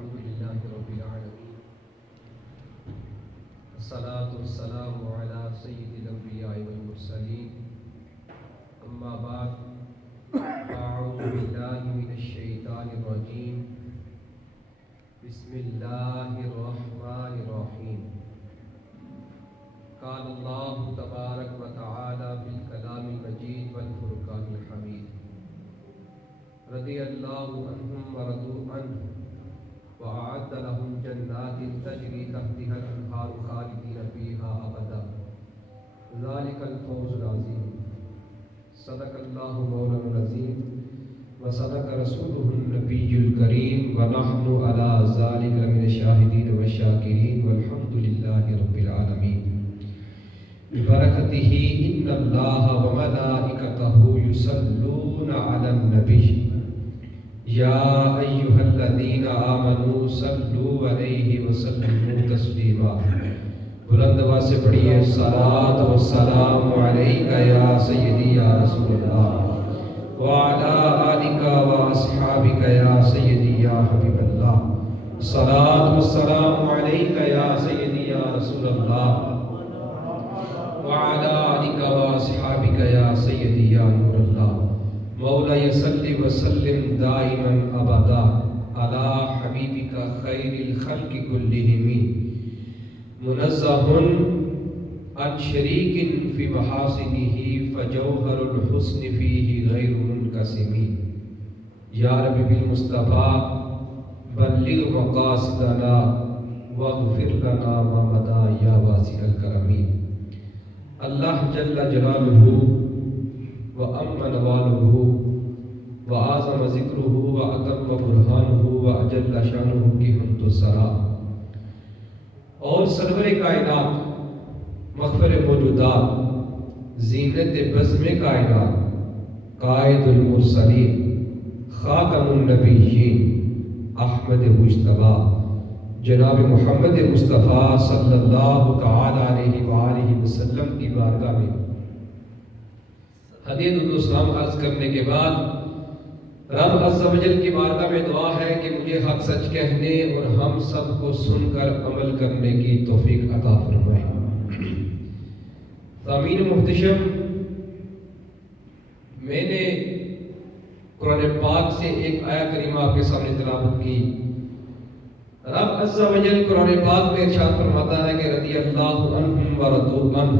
الحمد لله رب العالمين والصلاة والسلام على سيد الأنبياء والمرسلين أما بعد أعوذ بالله من الشيطان الرجيم بسم الله الرحمن الرحيم قال الله تبارك وتعالى في الكلام المجيد والفرقان الحميد رضي الله عنهم ورضوا عنه وأعد لهم جنات تجري تحتها الأنهار خالدين فيها أبدا ذلك الفوز العظيم صدق الله مولانا العظيم وصدق رسوله النبي الكريم ونحن على ذلك من الشاهدين والشاكرين والحمد لله رب العالمين ببركته إن الله وملائكته يصلون على النبي يا أيها الذين آمنوا صلوا عليه وسلموا تسليما بلند آواز سے پڑھیے الصلاۃ والسلام علیک یا سیدی یا رسول اللہ وعلی آلک واصحابک یا سیدی یا حبیب اللہ الصلاۃ والسلام علیک یا سیدی یا رسول اللہ وعلی آلک واصحابک یا سیدی یا نور اللہ مولا صلی وسلم دائما ابدا علی حبیبک خیر الخلق کلہم منزہ عن شریک فی محاسنہ فجوہر الحسن فیہ غیر منقسم یا رب بالمصطفیٰ بلغ مقاصدنا واغفر لنا ما مضى یا واسع الکرم اللہ جل جلالہ وأمن والہ وأعظم ذکرہ وأتم برہانہ وأجل شانہ کی حمد و ثنا اور سرور کائنات مغفر موجودات زینت بزم کائنات قائد المرسلین خاتم النبیین احمد مجتبی جناب محمد مصطفیٰ صلی اللہ تعالی علیہ وآلہ وسلم کی بارگاہ میں حدیث السلام عرض کرنے کے بعد رب عز و جل کی بارگاہ میں دعا ہے کہ مجھے حق سچ کہنے اور ہم سب کو سن کر عمل کرنے کی توفیق عطا فرمائے۔ سامعین محتشم، میں نے قرآن پاک سے ایک آیہ کریمہ آپ کے سامنے تلاوت کی۔ رب عز و جل قرآن پاک میں ارشاد فرماتا ہے کہ رضی اللہ عنہم ورضوا عنہ،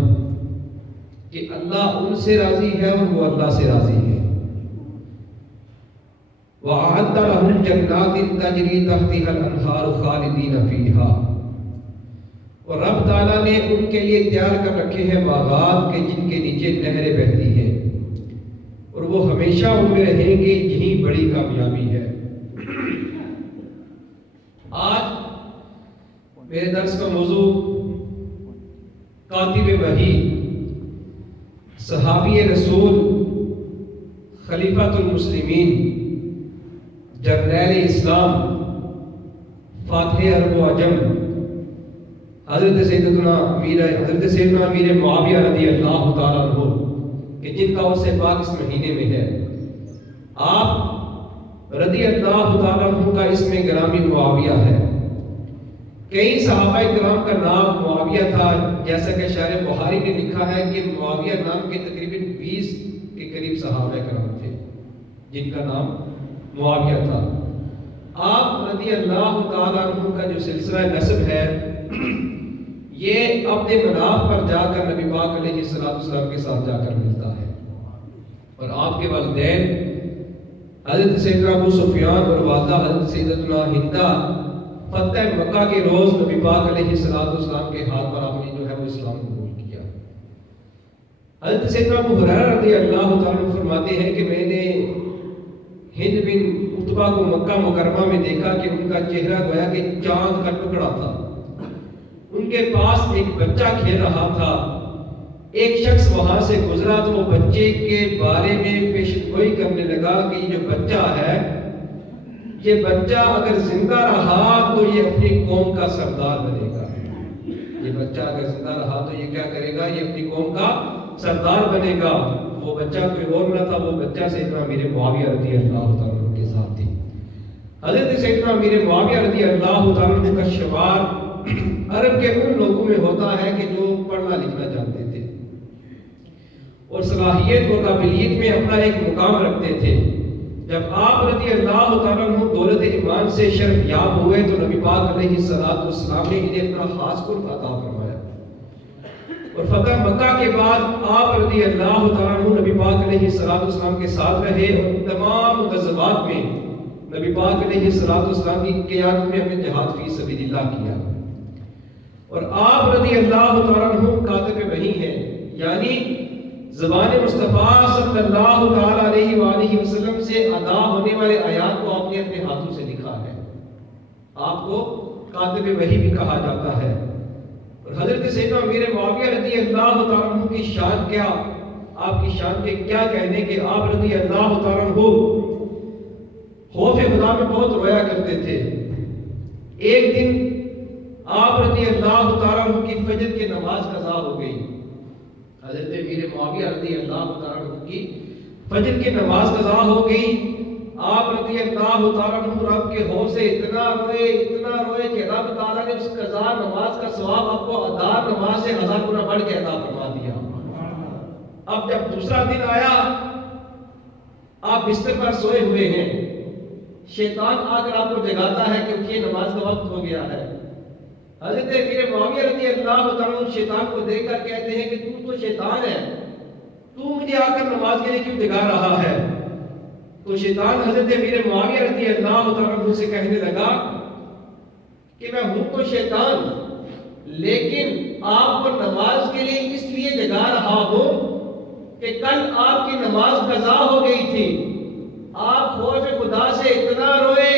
کہ اللہ ان سے راضی ہے اور وہ اللہ سے راضی ہے۔ وَأَعَدَّ لَهُمْ جَنَّاتٍ تَجْرِي تَحْتِهَا الْأَنْهَارُ خَالِدِينَ فِيهَا، اور رب تعالیٰ نے ان کے لیے تیار کر رکھے ہیں باغات کے جن کے نیچے نہریں بہتی ہیں اور وہ ہمیشہ ان میں رہیں گے، یہی بڑی کامیابی ہے۔ آج میرے درس کا موضوع کاتب وحی، صحابی رسول، خلیفۃ المسلمین، جرنیل اسلام، فاتح عرب و عجم، حضرت سیدنا امیر معاویہ رضی اللہ تعالیٰ عنہ، کہ جن کا عرص پاک اس مہینے میں ہے۔ آپ رضی اللہ تعالیٰ عنہ کا اسم گرامی معاویہ ہے۔ کئی صحابہ کرام کا نام معاویہ تھا، جیسا کہ شارح بخاری نے لکھا ہے کہ معاویہ نام کے تقریباً 20 کے قریب صحابہ کرام تھے جن کا نام معاویہ تھا۔ آپ رضی اللہ تعالیٰ عنہ کا جو سلسلہ نسب ہے یہ اپنے مناف پر جا کر نبی پاک علیہ السلام کے ساتھ جا کر ملتا ہے، اور آپ کے والدین حضرت سیدنا ابو سفیان اور والدہ حضرت سیدتنا ہندہ فتح مکہ کے روز نبی پاک علیہ السلام کے ہاتھ پر آپ نے جو ہے وہ اسلام قبول کیا۔ حضرت سیدنا ابو ہریرہ رضی اللہ تعالیٰ عنہ فرماتے ہیں کہ میں نے ہند بن عتبہ کو مکہ مکرمہ میں دیکھا کہ ان کا چہرہ گویا کہ چاند کا ٹکڑا تھا۔ ان کے پاس ایک بچہ کھیل رہا تھا، ایک شخص وہاں سے گزرا تو وہ بچے کے بارے میں پیشن گوئی کرنے لگا کہ یہ جو بچہ ہے، یہ بچہ اگر زندہ رہا تو یہ اپنی قوم کا سردار بنے گا۔ یہ بچہ اگر زندہ رہا تو یہ کیا کرے گا؟ یہ اپنی قوم کا سردار بنے گا۔ وہ بچہ کوئی اور نہ تھا، وہ بچہ سیدنا امیر معاویہ رضی اللہ تعالیٰ عنہ کے ساتھ تھی۔ حضرت سیدنا امیر معاویہ رضی اللہ تعالیٰ عنہ کا شمار عرب کے ان لوگوں میں ہوتا ہے کہ جو پڑھنا لکھنا جانتے تھے اور صلاحیت اور قابلیت میں اپنا ایک مقام رکھتے تھے۔ جب آپ رضی اللہ تعالیٰ عنہ دولت ایمان سے شرف یاب ہوئے تو نبی پاک علیہ السلام نے انہیں اپنا خاص قرب عطا فرمایا، اور فتح مکہ کے بعد آپ رضی اللہ تعالیٰ عنہ نبی پاک علیہ السلام کے ساتھ رہے اور تمام غزوات میں نبی پاک علیہ السلام کی قیادت میں اپنے جہاد فی سبیل اللہ کیا، اور آپ رضی اللہ تعالیٰ عنہ کاتب وحی ہیں، یعنی زبان مصطفیٰ صلی اللہ تعالیٰ علیہ وآلہ وسلم سے ادا ہونے والے آیات کو آپ نے اپنے ہاتھوں سے لکھا ہے، آپ کو کاتب وحی بھی کہا جاتا ہے۔ اور حضرت سیدنا امیر معاویہ رضی اللہ تعالیٰ عنہ کی شان کیا، آپ کی شان کے کیا کہنے کہ آپ رضی اللہ تعالیٰ عنہ خوف خدا میں بہت رویا کرتے تھے۔ ایک دن آپ رضی اللہ تعالیٰ عنہ کی فجر کی نماز قضا ہو گئی۔ حضرت امیر معاویہ رضی اللہ تعالیٰ عنہ کی فجر کی نماز قضا ہو گئی۔ آپ رضی اللہ تعالیٰ عنہ رب کے خوف سے اتنا روئے کہ رب تعالیٰ نے اس قضا نماز کا ثواب آپ کو ادا نماز سے 1000 گنا بڑھ کے عطا فرما دیا۔ اب جب دوسرا دن آیا، آپ بستر پر سوئے ہوئے ہیں، شیطان آ کر آپ کو جگاتا ہے کہ اٹھیے نماز کا وقت ہو گیا ہے۔ حضرت امیر معاویہ رضی اللہ تعالیٰ عنہ شیطان کو دیکھ کر کہتے ہیں کہ تو شیطان ہے، تو مجھے آ کر نماز کے لیے کیوں جگا رہا ہے؟ تو شیطان حضرت امیر معاویہ رضی اللہ تعالیٰ عنہ سے کہنے لگا کہ میں ہوں تو شیطان، لیکن آپ کو نماز کے لیے اس لیے جگا رہا ہوں کہ کل آپ کی نماز قضا ہو گئی تھی، آپ خوف خدا سے اتنا روئے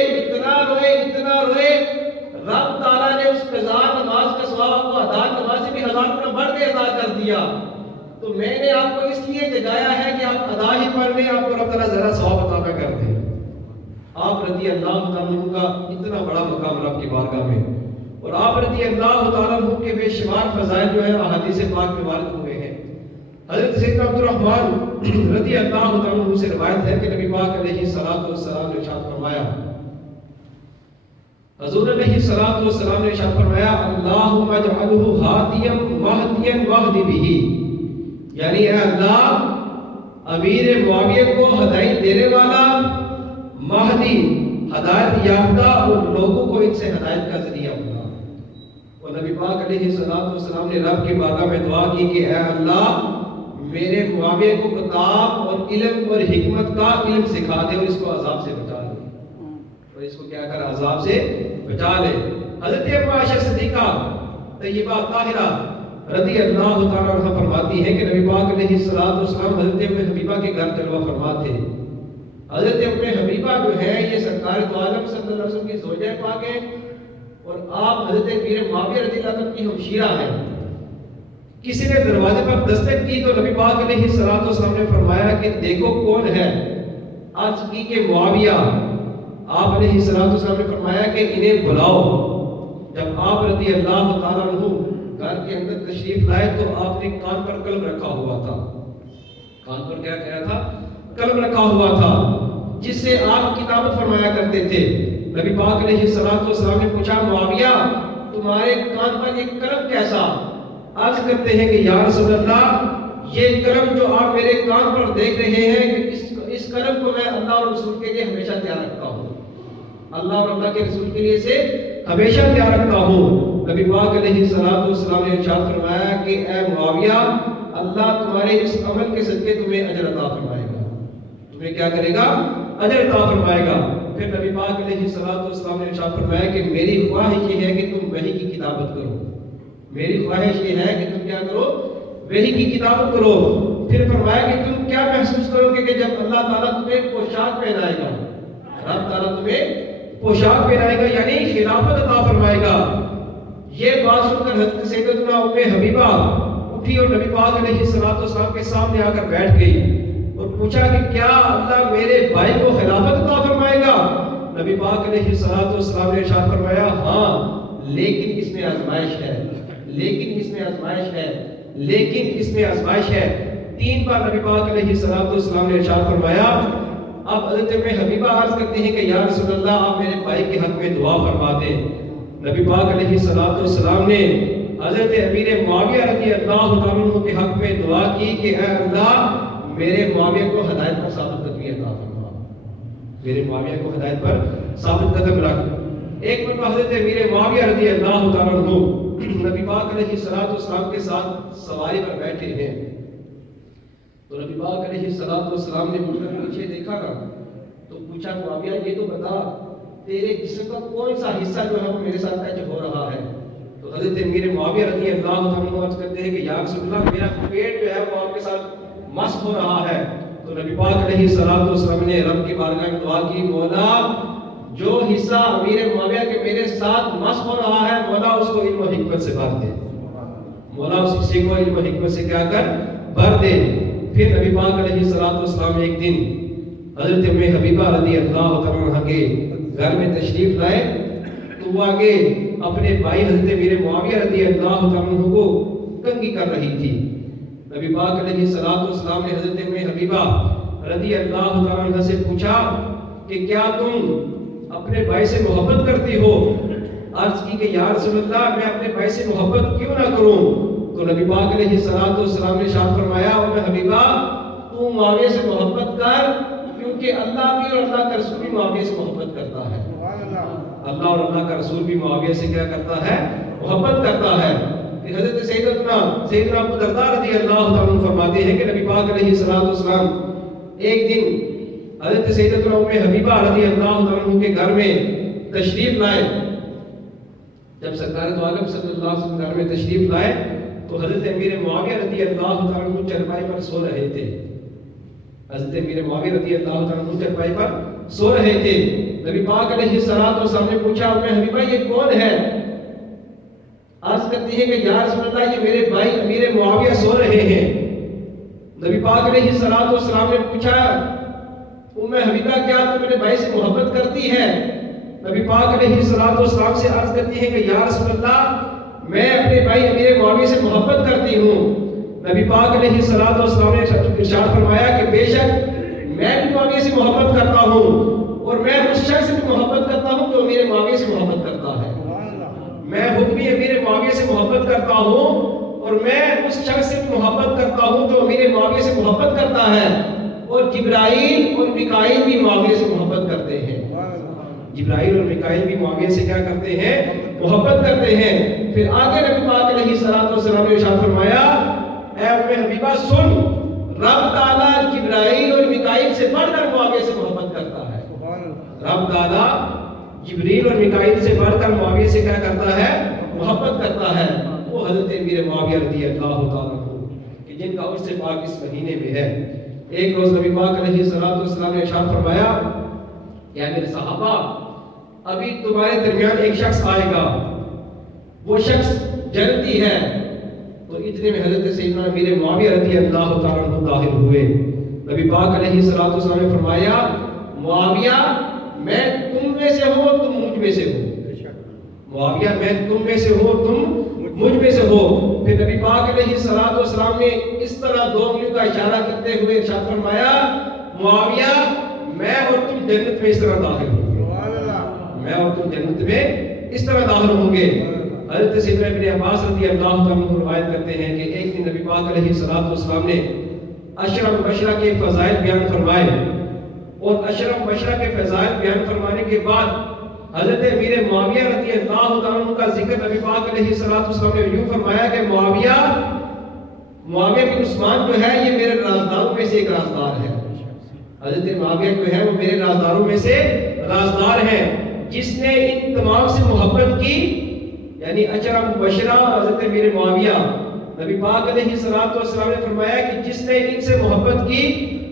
رب تعالیٰ نے اس قضا نماز کا ثواب آپ کو ادا نماز سے بھی 1000 گنا بڑھ کے ادا کر دیا، تو میں نے آپ کو اس لیے جگایا ہے کہ آپ ادا ہی پڑھ لیں، آپ کو رب تعالیٰ ذرا ثواب عطا نہ کر دے۔ آپ رضی اللہ تعالیٰ عنہ کا اتنا بڑا مقام رب کی بارگاہ میں، اور آپ رضی اللہ تعالیٰ عنہ کے بے شمار فضائل جو ہے احادیث پاک میں وارد ہوئے ہیں۔ حضرت سیدنا عبد الرحمن رضی اللہ تعالیٰ عنہ سے روایت ہے کہ نبی پاک علیہ السلام نے ارشاد فرمایا، حضور علیہ السلام نے ارشاد فرمایا، اللہم اجعلہ ہادیا مہدیا واہد بہ، یعنی اے اللہ امیر معاویہ کو ہدایت دینے والا، مہدی ہدایت یافتہ، اور لوگوں کو ان سے ہدایت کا ذریعہ بنا۔ اور نبی پاک علیہ السلام نے رب کی بارگاہ میں دعا کی کہ اے اللہ میرے معاویہ کو کتاب اور علم اور حکمت کا علم سکھا دے، اور اس کو عذاب سے بچا لے، اور اس کو کیا کر عذاب سے بچا لے۔ حضرت عائشہ صدیقہ طیبہ طاہرہ رضی اللہ تعالیٰ عنہ فرماتی ہے کہ نبی پاک علیہ السلام حضرت ام حبیبہ کے گھر جلوہ فرما تھے۔ حضرت ام حبیبہ جو ہے یہ سرکار دو عالم صلی اللہ علیہ وسلم کی زوجہ پاک ہیں، اور آپ حضرت امیر معاویہ رضی اللہ عنہ کی ہمشیرہ ہیں۔ کسی نے دروازے پر دستک کی تو نبی پاک علیہ السلام نے فرمایا کہ دیکھو کون ہے؟ عرض کی کہ معاویہ۔ آپ علیہ السلام نے فرمایا کہ انہیں بلاؤ۔ جب آپ رضی اللہ تعالیٰ عنہ گھر کے اندر تشریف لائے تو آپ نے کان پر قلم رکھا ہوا تھا۔ کان پر کیا کیا تھا؟ قلم رکھا ہوا تھا، جس سے آپ کتابت فرمایا کرتے تھے۔ نبی پاک علیہ السلام نے پوچھا معاویہ تمہارے کان پر یہ قلم کیسا؟ عرض کرتے ہیں کہ یا رسول اللہ یہ قلم جو آپ میرے کان پر دیکھ رہے ہیں کہ اس قلم کو میں اللہ اور رسول کے لیے ہمیشہ تیار رکھتا ہوں، اللہ اور اللہ کے رسول کے لیے سے ہمیشہ تیار رکھتا ہوں۔ نبی پاک علیہ السلام نے ارشاد فرمایا کہ اے معاویہ اللہ تمہارے اس عمل کے صدقے تمہیں اجر عطا فرمائے گا، تمہیں کیا کرے گا؟ اجر عطا فرمائے گا۔ پھر نبی پاک علیہ السلام نے ارشاد فرمایا کہ میری خواہش یہ ہے کہ تم وحی کی کتابت کرو، میری خواہش یہ ہے کہ تم کیا کرو؟ وحی کی کتابت کرو۔ پھر فرمایا کہ تم کیا محسوس کرو گے کہ جب اللہ تعالیٰ تمہیں پوشاک پہنائے گا، رب تعالیٰ تمہیں پوشاک پہنائے گا یعنی خلافت عطا فرمائے گا۔ یہ بات سن کر حضرت سیدتنا ام حبیبہ اٹھی اور نبی پاک علیہ السلام کے سامنے آ کر بیٹھ گئی اور پوچھا کہ کیا اللہ میرے بھائی کو خلافت عطا فرمائے گا؟ نبی پاک علیہ السلام نے ارشاد فرمایا ہاں لیکن اس میں آزمائش ہے، لیکن اس میں آزمائش ہے، لیکن اس میں آزمائش ہے۔ 3 بار نبی پاک علیہ السلام نے ارشاد فرمایا اب حضرت ام حبیبہ عرض کرتی ہیں کہ یا رسول اللہ آپ میرے بھائی کے حق میں دعا فرما دیں۔ نبی پاک علیہ السلام نے حضرت امیر معاویہ رضی اللہ عنہ کے حق میں دعا کی کہ اے اللہ میرے معاویہ کو ہدایت پر ثابت قدمی عطا فرما، میرے معاویہ کو ہدایت پر ثابت قدم رکھ۔ ایک مرتبہ حضرت امیر معاویہ رضی اللہ عنہ نبی پاک علیہ السلام کے ساتھ سواری پر بیٹھے ہیں، تو نبی پاک علیہ السلام نے مجھ کر پیچھے دیکھا نا تو پوچھا معاویہ یہ تو بتا تیرے جسم کا کون سا حصہ جو ہے وہ میرے ساتھ ٹچ ہو رہا ہے؟ تو حضرت امیر معاویہ رضی اللہ عنہ عرض کرتے ہیں کہ یا رسول اللہ میرا پیٹ جو ہے وہ آپ کے ساتھ مس ہو رہا ہے۔ تو نبی پاک علیہ السلام نے رب کی بارگاہ میں دعا کی، مولا جو حصہ امیر معاویہ کے میرے ساتھ مس ہو رہا ہے مولا اس کو علم و حکمت سے بھر دے، مولا اس حصے کو علم و حکمت سے کیا کر بھر دے۔ پھر نبی پاک علیہ السلام ایک دن حضرت ام حبیبہ رضی اللہ عنہ کے گھر میں تشریف لائے تو وہ آگے اپنے بھائی حضرت امیر معاویہ رضی اللہ عنہ کو تنگی کر رہی تھی۔ نبی پاک علیہ السلام نے حضرت ام حبیبہ رضی اللہ عنہ سے پوچھا کہ کیا تم اپنے بھائی سے محبت کرتی ہو؟ عرض کی کہ یا رسول اللہ میں اپنے بھائی سے محبت کیوں نہ کروں؟ تو نبی پاک علیہ السلام نے ارشاد فرمایا ام حبیبہ تو معاویہ سے محبت کر کیونکہ اللہ بھی اور اللہ کا رسول بھی معاویہ سے محبت کرتا ہے، اللہ اور اللہ کا رسول بھی معاویہ سے کیا کرتا ہے محبت کرتا ہے۔ کہ حضرت سیدنا ابو درداء رضی اللہ عنہ فرماتے ہیں کہ نبی پاک علیہ السلام ایک دن حضرت سیدنا ام حبیبہ رضی اللہ عنہ کے گھر میں تشریف لائے۔ جب سرکار دو عالم صلی اللہ علیہ وسلم گھر میں تشریف لائے تو حضرت امیر معاویہ رضی اللہ عنہ چرپائی پر سو رہے تھے، حضرت امیر معاویہ رضی اللہ عنہ چرپائی پر سو رہے تھے۔ نبی پاک علیہ السلام نے پوچھا ام حبیبہ یہ کون ہے؟ عرض کرتی ہے کہ یا رسول اللہ یہ میرے بھائی امیر معاویہ سو رہے ہیں۔ نبی پاک علیہ السلام نے پوچھا ام حبیبہ کیا تو میرے بھائی سے محبت کرتی ہے؟ نبی پاک علیہ السلام سے عرض کرتی ہے کہ یا رسول اللہ میں اپنے بھائی امیر معاویہ سے محبت کرتی ہوں۔ نبی پاک علیہ السلام نے ارشاد فرمایا کہ بے شک میں بھی معاویہ سے محبت کرتا ہوں اور میں اس شخص سے بھی محبت کرتا ہوں جو امیر معاویہ سے محبت کرتا ہے، میں خود بھی امیر معاویہ سے محبت کرتا ہوں اور میں اس شخص سے بھی محبت کرتا ہوں جو امیر معاویہ سے محبت کرتا ہے، اور جبرائیل اور میکائیل بھی معاویہ سے محبت کرتے ہیں، جبرائیل اور میکائیل بھی معاویہ سے کیا کرتے ہیں محبت کرتے ہیں۔ پھر آگے نبی پاک علیہ السلام نے ارشاد فرمایا اے ام حبیبہ سن رب تعالیٰ جبرائیل اور میکائیل سے بڑھ کر معاویہ سے محبت کرتا ہے، رب تعالیٰ جبریل اور میکائیل سے بڑھ کر معاویہ سے کیا کرتا ہے محبت کرتا ہے۔ وہ حضرت امیر معاویہ رضی اللہ عنہ کہ جن کا عرس پاک اس مہینے میں ہے۔ ایک روز نبی پاک علیہ السلام نے ارشاد فرمایا کہ میرے صحابہ ابھی تمہارے درمیان ایک شخص آئے گا، وہ شخص جنتی ہے۔ تو اتنے میں حضرت سیدنا امیر معاویہ رضی اللہ تعالیٰ عنہ داخل ہوئے۔ نبی پاک علیہ السلام نے فرمایا معاویہ میں تم میں سے ہو تم مجھ میں سے ہو، معاویہ میں تم میں سے ہو تم مجھ میں سے ہو۔ پھر نبی پاک علیہ السلام نے اس طرح دو انگلیوں کا اشارہ کرتے ہوئے ارشاد فرمایا معاویہ میں اور تم جنت میں اس طرح داخل ہوں گے، میں اور تم جنت میں اس طرح داخل ہوں گے۔ حضرت سیدنا ابن عباس رضی اللہ عنہ روایت کرتے ہیں کہ ایک دن نبی پاک علیہ السلام نے عشر مبشرہ کے فضائل بیان فرمائے، اور عشر مبشرہ کے فضائل بیان فرمانے کے بعد حضرت امیر معاویہ رضی اللہ عنہ کا ذکر نبی پاک علیہ السلام نے یوں فرمایا کہ معاویہ بن عثمان جو ہے یہ میرے رازداروں میں سے ایک رازدار ہے، حضرت معاویہ جو ہے وہ میرے رازداروں میں سے رازدار ہیں، جس نے ان تمام سے محبت کی، یعنی عشر مبشرہ حضرت امیر معاویہ، نبی پاک علیہ السلام نے فرمایا کہ جس نے ان سے محبت کی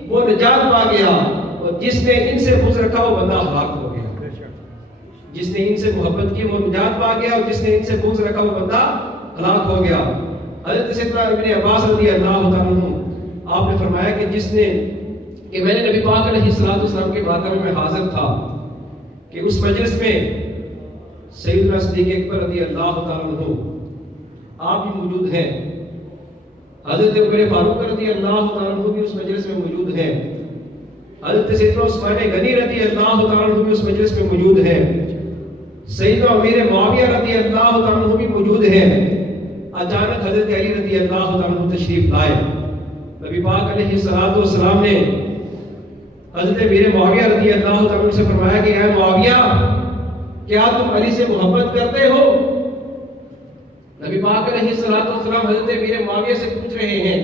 وہ نجات پا گیا، اور جس نے ان سے بغض رکھا وہ بندہ ہلاک ہو گیا، جس نے ان سے محبت کی وہ نجات پا گیا، اور جس نے ان سے بغض رکھا وہ بندہ ہلاک ہو گیا۔ حضرت سیدنا ابن عباس رضی اللہ عنہ آپ نے فرمایا کہ جس نے کہ میں نے نبی پاک علیہ السلام کے بارگاہ میں حاضر تھا کہ اس مجلس میں سیدنا صدیق اکبر رضی اللہ عنہ آپ بھی موجود ہیں، حضرت عمر فاروق رضی اللہ عنہ بھی اس مجلس میں موجود ہیں۔ حضرت سیدنا عثمان غنی رضی اللہ تعالیٰ عنہ بھی اس مجلس میں موجود ہیں، سیدنا امیر معاویہ رضی اللہ تعالیٰ عنہ بھی موجود ہیں۔ اچانک حضرت علی رضی اللہ تعالیٰ عنہ تشریف لائے۔ نبی پاک علیہ السلام نے حضرت امیر معاویہ رضی اللہ تعالیٰ عنہ سے فرمایا کہ اے معاویہ، کیا تم علی سے محبت کرتے ہو؟ نبی پاک علیہ السلام حضرت امیر معاویہ سے پوچھ رہے ہیں۔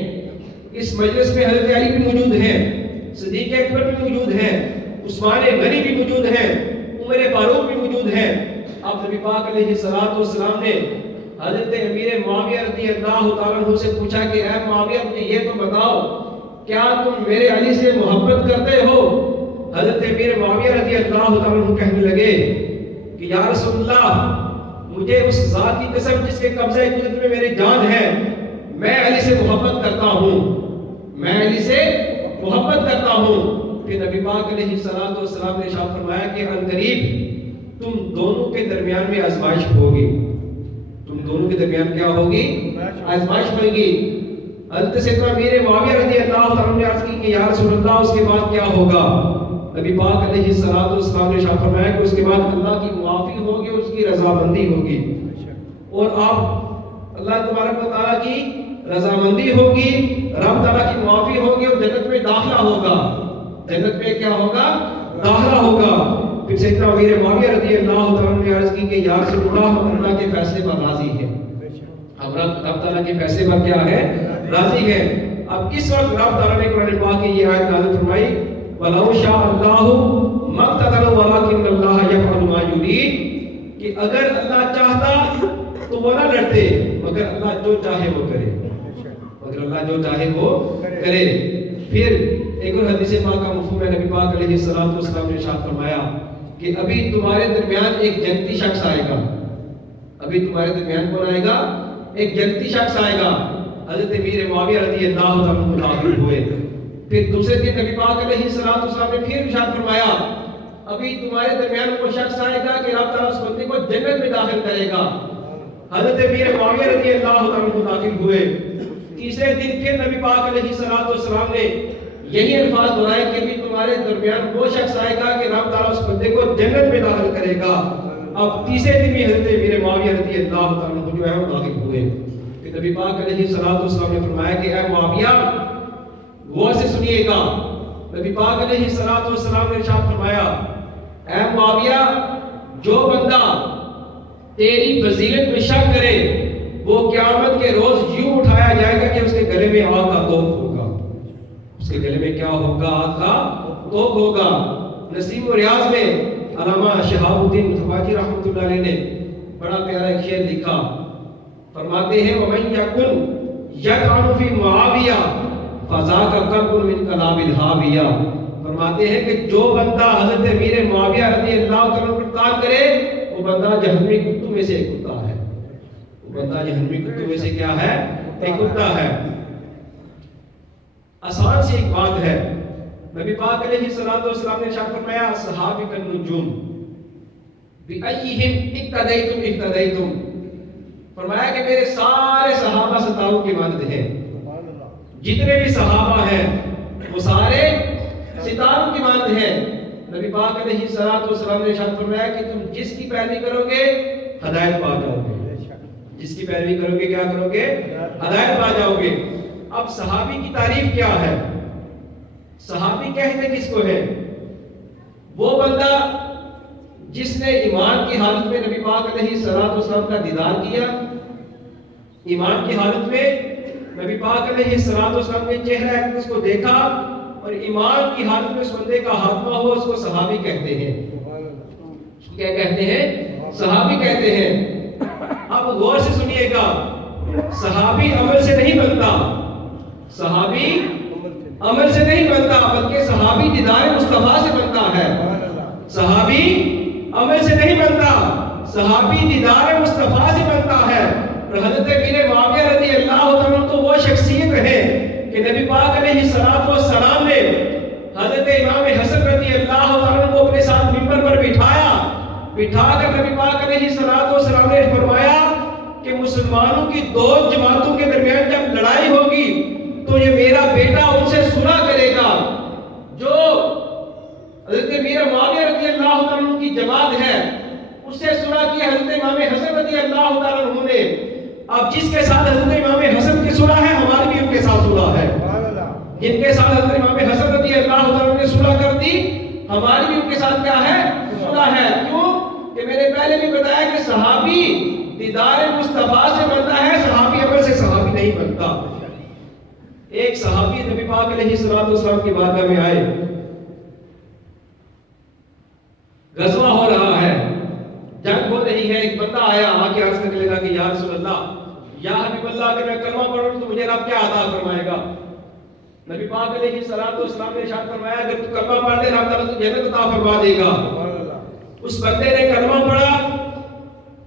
اس مجلس میں حضرت علی بھی موجود ہیں، صدیق اکبر بھی موجود ہیں، عثمان غنی بھی موجود ہیں، عمر فاروق بھی موجود ہیں۔ اب نبی پاک علیہ السلام نے حضرت امیر معاویہ رضی اللہ تعالیٰ عنہ سے پوچھا کہ اے معاویہ، مجھے یہ تو بتاؤ، کیا تم میرے علی سے محبت کرتے ہو؟ حضرت امیر معاویہ رضی اللہ تعالیٰ عنہ کہنے لگے کہ یا رسول اللہ، مجھے اس ذات کی قسم جس کے قبضہ قدرت میں میری جان ہے، میں علی سے محبت کرتا ہوں، میں علی سے محبت کرتا ہوں۔ پھر نبی پاک علیہ السلام نے ارشاد فرمایا کہ عنقریب تم دونوں کے درمیان میں آزمائش ہوگی، تم دونوں کے درمیان کیا ہوگی؟ آزمائش ہوگی۔ حضرت سیدنا امیر معاویہ رضی اللہ تعالیٰ نے عرض کی کہ یا رسول اللہ، اس کے بعد کیا ہوگا؟ نبی پاک علیہ السلام نے ارشاد فرمایا کہ اس کے بعد اللہ کی معافی ہوگی، اس کی رضامندی ہوگی، اور آپ اللہ تبارک و تعالیٰ کی رضامندی ہوگی، رب تعالیٰ کی معافی ہوگی، اور جنت میں داخلہ ہوگا۔ جنت میں کیا ہوگا؟ داخلہ ہوگا۔ پھر سیدنا امیر معاویہ رضی اللہ تعالیٰ نے عرض کی کہ یا رسول اللہ، ہم اللہ کے فیصلے پر راضی ہیں، ہم رب تعالیٰ کے فیصلے پر کیا ہے؟ راضی ہیں۔ اب کس وقت رب تعالیٰ نے قرآن پاک کی یہ آیت نازل فرمائی؟ وَلَوْ شَاءَ اللَّهُ مَا اقْتَتَلُوا وَلَٰكِنَّ اللَّهَ يَفْعَلُ مَا يُرِيدُ، کہ اگر اللہ چاہتا تو وہ نہ لڑتے، مگر اللہ جو چاہے وہ کرے، مگر اللہ جو چاہے وہ کرے۔ پھر ایک اور حدیث پاک کا مفہوم ہے، نبی پاک علیہ السلام نے ارشاد فرمایا کہ ابھی تمہارے درمیان ایک جنتی شخص آئے گا، ابھی تمہارے درمیان کون آئے گا؟ ایک جنتی شخص آئے گا۔ حضرت امیر معاویہ رضی اللہ عنہ داخل ہوئے۔ پھر دوسرے دن نبی پاک علیہ السلام نے پھر ارشاد فرمایا ابھی تمہارے درمیان وہ شخص آئے گا کہ رب تعالیٰ اس بندے کو جنت میں داخل کرے گا۔ حضرت امیر معاویہ رضی اللہ عنہ داخل ہوئے۔ تیسرے دن پھر نبی پاک علیہ السلام نے یہی الفاظ دہرائے کہ ابھی تمہارے درمیان وہ شخص آئے گا کہ رب تعالیٰ اس بندے کو جنت میں داخل کرے گا۔ اب تیسرے دن بھی حضرت امیر معاویہ رضی اللہ عنہ جو ہے وہ داخل ہوئے۔ پھر نبی پاک علیہ السلام نے فرمایا کہ اے معاویہ، غور سے سنیے گا۔ نبی پاک علیہ السلام نے ارشاد فرمایا اے معاویہ، جو بندہ تیری فضیلت میں شک کرے وہ قیامت کے روز یوں اٹھایا جائے گا کہ اس کے گلے میں آگ کا توق ہوگا، اس کے گلے میں کیا ہوگا؟ آگ کا توق ہوگا۔ نسیم و ریاض میں علامہ شہاب الدین خواجی رحمۃ اللہ علیہ نے بڑا پیارا ایک شعر لکھا، فرماتے ہیں وَمَن يَكُنْ يَطْعَنُ فِي مُعَاوِيَةَ فَذَاكَ قَلْبٌ مِنْ قَلَابِ الْحَاوِيَةِ، فرماتے ہیں کہ جو بندہ حضرت امیر معاویہ رضی اللہ تعالیٰ پر اطاعت کرے وہ بندہ جہنمی کتوں میں سے ایک کتا ہے، وہ بندہ جہنمی کتوں میں سے کیا ہے؟ ایک کتا ہے۔ آسان سی ایک بات ہے، نبی پاک علیہ السلام نے ارشاد فرمایا صحابہ النجوم بِأَيِّهِمْ اِقْتَدَيْتُمْ اِقْتَدَيْتُمْ، فرمایا کہ میرے سارے صحابہ ستاروں کی مانند ہیں، جتنے بھی صحابہ ہیں وہ سارے ستاروں کی مانند ہیں۔ نبی پاک علیہ السلام نے ارشاد فرمایا کہ تم جس کی پیروی کرو گے ہدایت پا جاؤ گے، جس کی پیروی کرو گے کیا کرو گے؟ ہدایت پا جاؤ گے۔ اب صحابی کی تعریف کیا ہے؟ صحابی کہتے کس کو ہے؟ وہ بندہ جس نے ایمان کی حالت میں نبی پاک علیہ السلام کا دیدار کیا، ایمان کی حالت میں نبی پاک علیہ السلام نے چہرہ اقدس کو دیکھا اور ایمان کی حالت میں اس بندے کا خاتمہ ہو، اس کو صحابی کہتے ہیں۔ کیا کہتے ہیں؟ صحابی کہتے ہیں۔ اب غور سے سنیے گا، صحابی عمل سے نہیں بنتا، صحابی عمل سے نہیں بنتا، بلکہ صحابی دیدار مصطفیٰ سے بنتا ہے۔ صحابی عمل سے نہیں بنتا، صحابی دیدار مصطفیٰ سے بنتا ہے۔ اور حضرت امیر معاویہ رضی اللہ عنہ تو وہ شخصیت ہے کہ نبی پاک علیہ السلام نے حضرت امام حسن رضی اللہ عنہ کو اپنے ساتھ منبر پر بٹھا کر نبی پاک علیہ السلام نے فرمایا کہ مسلمانوں کی دو جماعتوں کے درمیان جب لڑائی ہوگی تو یہ میرا بیٹا ان سے سنا کرے گا، جو حضرت امیر معاویہ رضی اللہ تعالیٰ عنہ کی جماعت ہے، اس سے صلح کی حضرت امام حسن رضی اللہ تعالیٰ عنہ نے۔ اب جس کے ساتھ حضرت امام حسن کی صلح ہے، ہماری بھی ان کے ساتھ صلح ہے۔ جن کے ساتھ حضرت امام حسن رضی اللہ تعالیٰ عنہ نے صلح کر دی، ہماری بھی ان کے ساتھ کیا ہے؟ صلح ہے۔ کیوں کہ میں نے پہلے بھی بتایا کہ صحابی دیدار مصطفیٰ سے بنتا ہے، صحابی عمل سے صحابی نہیں بنتا۔ ایک صحابی نبی پاک علیہ الصلوۃ والسلام کی بارگاہ میں آئے، غزوہ ہو رہا ہے، جنگ ہو رہی ہے، ایک بندہ آیا آ کے عرض کرنے لگا کہ یا رسول اللہ، یا حبیب اللہ، اگر میں کلمہ پڑھوں تو مجھے رب کیا عطا فرمائے گا؟ نبی پاک علیہ الصلوۃ والسلام نے ارشاد فرمایا اگر تو کلمہ پڑھ لے رب تعالیٰ تجھے جنت عطا فرما دے گا۔ اس بندے نے کلمہ پڑھا،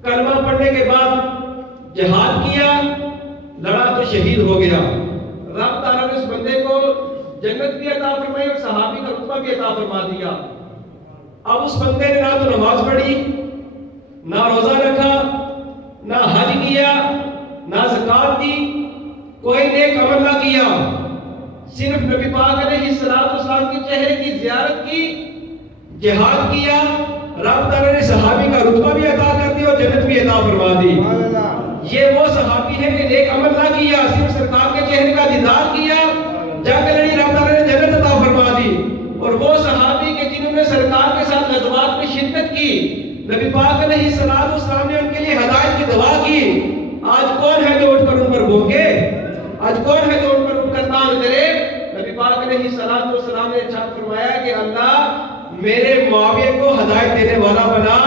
کلمہ پڑھنے کے بعد جہاد کیا، لڑا تو شہید ہو گیا۔ رب تعالیٰ نے اس بندے کو جنت بھی عطا فرمائی اور صحابی کا رتبہ بھی عطا فرما دیا۔ اب اس بندے نے نہ تو نماز پڑھی، نہ روزہ رکھا، نہ حج کیا، نہ زکات دی، کوئی نیک عمل نہ کیا، صرف نبی پاک علیہ الصلوۃ والسلام کے چہرے کی زیارت کی، جہاد کیا، رب تعالیٰ نے صحابی کا رتبہ بھی عطا کر دیا اور جنت بھی عطا فرما دی۔ یہ وہ صحابی ہے کہ نیک عمل نہ کیا، صرف سرکار کے چہرے کا دیدار کیا، جنگ لڑی، رب تعالیٰ نے جنت عطا فرما دی۔ اور وہ صحابی کے جنہوں نے سرکار کے ساتھ غزوات میں شرکت کی، نبی پاک علیہ الصلوۃ والسلام نے ان کے لیے ہدایت کی دعا کی، آج کون ہے جو اٹھ کر ان پر بھونکے؟ آج کون ہے جو ان پر اٹھ کر تان کرے؟ نبی پاک علیہ الصلوۃ والسلام نے ارشاد فرمایا کہ اللہ میرے معاویہ کو ہدایت دینے والا بنا،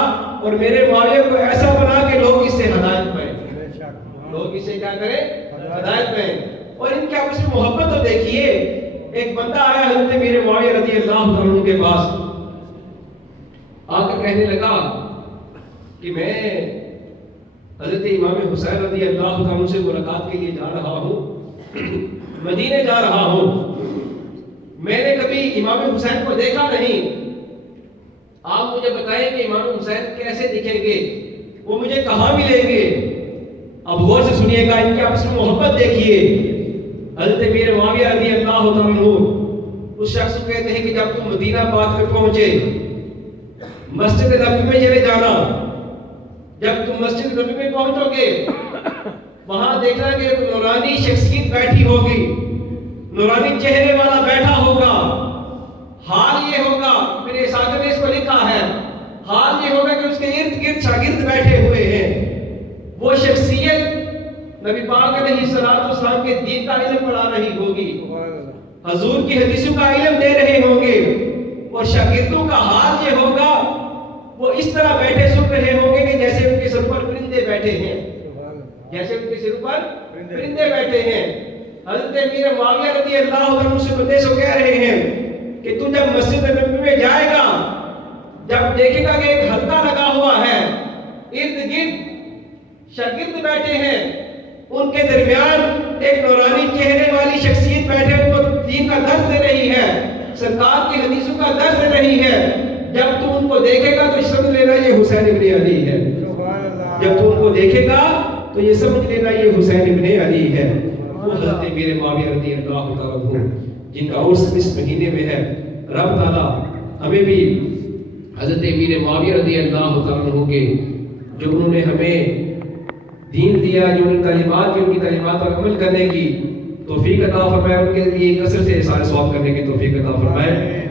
اور میرے معاویہ کو ایسا بنا کہ لوگ اس سے ہدایت پائیں، لوگ اس سے کیا کریں؟ ہدایت پائیں۔ اور ان کے آپس میں محبت تو دیکھیے، ایک بندہ آیا حضرت امیر معاویہ رضی اللہ عنہ کے پاس، آ کر کہنے لگا کہ میں حضرت امام حسین رضی اللہ عنہ سے ملاقات کے لیے جا رہا ہوں، مدینے جا رہا ہوں، میں نے کبھی امام حسین کو دیکھا نہیں، آپ مجھے بتائیں کہ امام حسین کیسے دکھیں گے، وہ مجھے کہاں ملیں گے؟ اب غور سے سنیے گا، ان کے آپس میں محبت دیکھیے۔ حضرت امیر معاویہ رضی اللہ عنہ اس شخص کو کہتے ہیں کہ جب تم مدینہ پاک میں پہنچے، مسجد نبوی میں چلے جانا، جب تم مسجد نبوی میں پہنچو گے، وہاں دیکھنا کہ ایک نورانی شخصیت بیٹھی ہوگی، نورانی چہرے والا بیٹھا ہوگا، حال یہ ہوگا، میرے اساتذہ نے اس کو لکھا ہے، حال یہ ہوگا کہ اس کے ارد گرد شاگرد بیٹھے ہوئے ہیں، وہ شخصیت نبی پاک علیہ الصلوۃ والسلام کے دین کا علم پڑھا رہی ہوگی، حضور کی حدیثوں کا علم دے رہے ہوں گے، اور شاگردوں کا حال یہ ہوگا وہ اس طرح بیٹھے سن رہے ہوں گے کہ جیسے ان کے سر پر پرندے بیٹھے ہیں، جیسے ان کے سر پر پرندے بیٹھے ہیں۔ حضرت امیر معاویہ رضی اللہ عنہ سے بندے سے کہہ رہے ہیں کہ تو جب مسجد نبوی میں جائے گا، جب دیکھے گا کہ ایک حلقہ لگا ہوا ہے، ارد گرد شاگرد بیٹھے ہیں، ان کے درمیان ایک نورانی چہرے والی شخصیت بیٹھے، ان کو دین کا درس دے رہی ہے، سرکار کی حدیثوں کا درس دے رہی ہے، جب تو ان کو دیکھے گا تو سمجھ لینا یہ حسین ابن علی ہے، جب تو ان کو دیکھے گا تو یہ سمجھ لینا یہ حسین ابن علی ہے۔ وہ حضرت امیر معاویہ رضی اللہ تعالیٰ عنہ جن کا عرس اس مہینے میں ہے، رب تعالیٰ ہمیں بھی حضرت امیر معاویہ رضی اللہ تعالیٰ عنہ کے جو انہوں نے ہمیں دین دیا، جو ان تعلیمات کی، ان کی تعلیمات پر عمل کرنے کی توفیق عطا فرمائے، ان کے لیے کثرت سے احسان ثواب کرنے کی توفیق عطا فرمائے۔